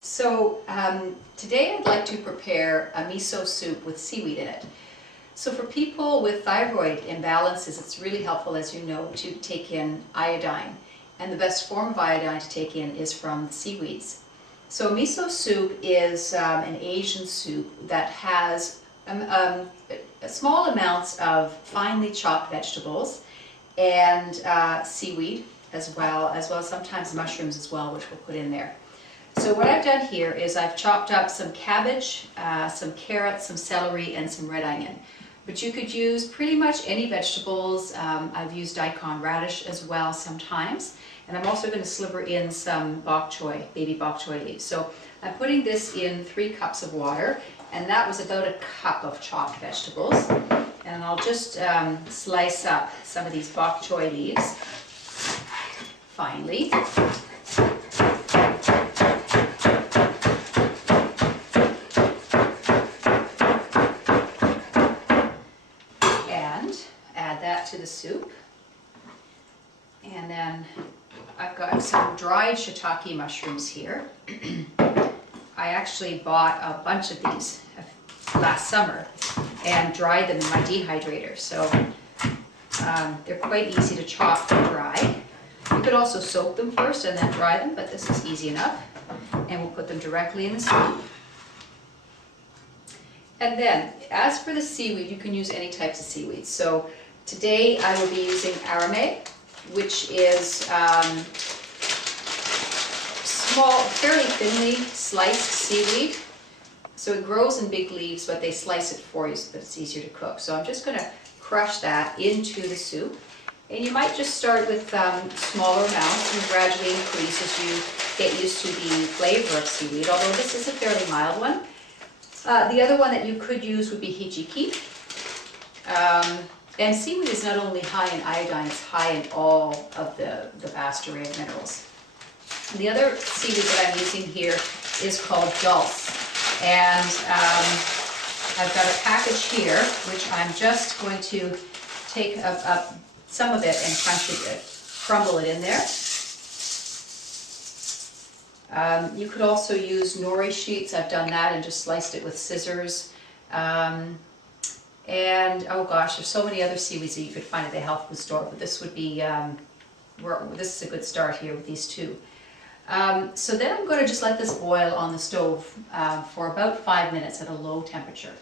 Today I'd like to prepare a miso soup with seaweed in it. So for people with thyroid imbalances, it's really helpful, as you know, to take in iodine. And the best form of iodine to take in is from seaweeds. So miso soup is an Asian soup that has small amounts of finely chopped vegetables and seaweed as well as sometimes mushrooms as well, which we'll put in there. So what I've done here is I've chopped up some cabbage, some carrots, some celery, and some red onion. But you could use pretty much any vegetables. I've used daikon radish as well sometimes. And I'm also going to sliver in some bok choy, baby bok choy leaves. So I'm putting this in 3 cups of water, and that was about a cup of chopped vegetables. And I'll just slice up some of these bok choy leaves finely. Add that to the soup. And then I've got some dried shiitake mushrooms here. I actually bought a bunch of these last summer and dried them in my dehydrator. So they're quite easy to chop and dry. You could also soak them first and then dry them, but this is easy enough. And we'll put them directly in the soup. And then, as for the seaweed, you can use any types of seaweed. So today I will be using arame, which is small, fairly thinly sliced seaweed. So it grows in big leaves, but they slice it for you so that it's easier to cook. So I'm just going to crush that into the soup. And you might just start with smaller amounts and gradually increase as you get used to the flavor of seaweed, although this is a fairly mild one. The other one that you could use would be hijiki. And seaweed is not only high in iodine, it's high in all of the vast array of minerals. And the other seaweed that I'm using here is called dulse. And I've got a package here, which I'm just going to take some of it and crumble it in there. You could also use nori sheets. I've done that and just sliced it with scissors. And oh gosh, there's so many other seaweeds that you could find at the health food store, but this would be, this is a good start here with these 2. So then I'm going to just let this boil on the stove for about 5 minutes at a low temperature.